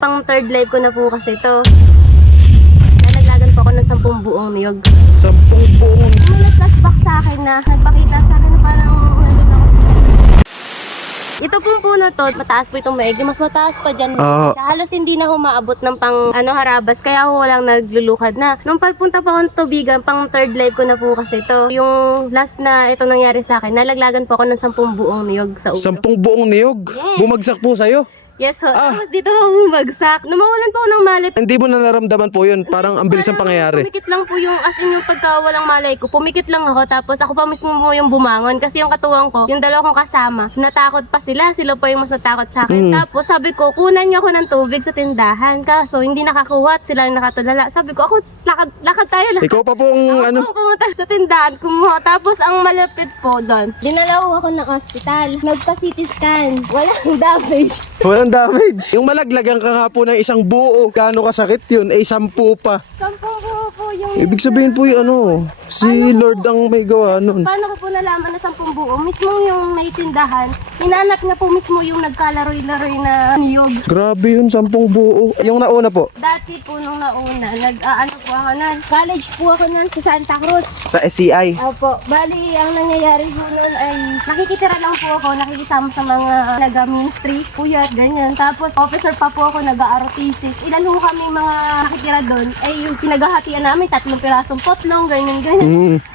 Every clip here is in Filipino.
Pang third live ko na po kasi to. Nalaglagan po ako ng 10 buong niyog. 10 buong? May nag-flashback sa akin na nagpakita sa akin na parang nandun ako. Ito pong puno to, mataas po itong maigi. Mas mataas pa dyan. Halos hindi na humaabot ng pang harabas. Kaya ako walang naglulukad na. Nung pagpunta pa akong tubigan, pang third live ko na po kasi to. Yung last na ito nangyari sa akin, nalaglagan po ako ng 10 buong niyog sa ulo. 10 buong niyog? Yes. Bumagsak po sa'yo? Yes ho. Tapos dito ako bumagsak. Namawalan po ako ng malay. Hindi mo na naramdaman po yun? Parang ang bilis ang pangyayari. Pumikit lang po yung, as in yung pagka walang malay ko. Pumikit lang ako, tapos ako pa mismo po yung bumangon. Kasi yung katuwang ko, yung dalawa kong kasama, natakot pa sila. Sila pa yung mas natakot sa akin. Tapos sabi ko, kunan niyo ako ng tubig sa tindahan. Kaso hindi nakakuha at sila yung nakatulala. Sabi ko, ako, lakad tayo. Ikaw pa pong Ako pumunta sa tindahan, kumuha. Tapos ang malapit po doon, dinalaw ako ng ospital. Nagpa-CT scan. Walang damage. Walang damage. Yung malaglagan ka nga po ng isang buo, gaano kasakit yun? 10 pa. 10 po yung... Ibig sabihin po yung si Lord ang may gawa nun. Paano ko po nalaman na 10 buo? Mismo yung naitindahan, inanak niya po mismo yung nagkalaroy-laroy na niyog. Grabe yun, 10 buo. Yung nauna po? Dati po nung nauna, nag-aano po ako nun. College po ako nun sa Santa Cruz. Sa SCI? Opo. Bali, ang nangyayari po nun ay nakikitira lang po ako, nakikisama sa mga nag-ministry, puyat, ganyan. Tapos, officer pa po ako, nag-ROTC. Ilan ho kami mga nakitira doon, ay yung pinaghahatian namin, 3 pirasong potlong, ganyan.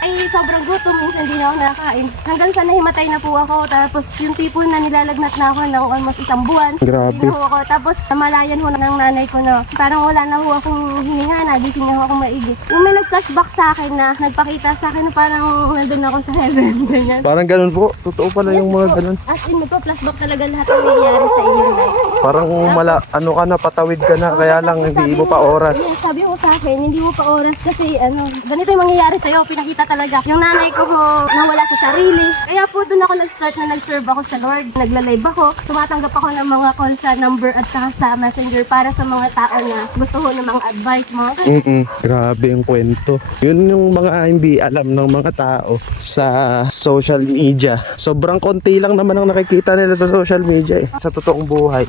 Ay, sobrang gutom, minsan hindi na ako nakakain. Hanggang sa nahimatay na po ako, tapos yung tipo na nilalagnat na ako ng almost 1 buwan. Grabe. Hindi na ho ako. Tapos, namalayan ho ng nanay ko na parang wala na ho akong hininga, nagising na ho akong maigi. Yung may nag-flashback sa akin na nagpakita sa akin na parang nandun ako sa heaven, ganyan. Parang ganun po. Totoo pala yung mga po. ganun. As in, magpa-flashback talaga lahat ng nangyayari sa inyong life. Parang ano ka na, patawid ka na, kaya lang hindi mo pa oras. Sabi mo sa akin, hindi mo pa oras kasi ganito yung mangyayari sa'yo, pinakita talaga. Yung nanay ko ho, nawala sa sarili. Kaya po doon ako nag-start na nag-serve ako sa Lord. Nagla-live ako, tumatanggap ako ng mga call sa number at saka sa messenger para sa mga tao na gusto ho ng mga advice, mga Grabe yung kwento. Yun yung mga hindi alam ng mga tao sa social media. Sobrang konti lang naman ang nakikita nila sa social media sa totoong buhay.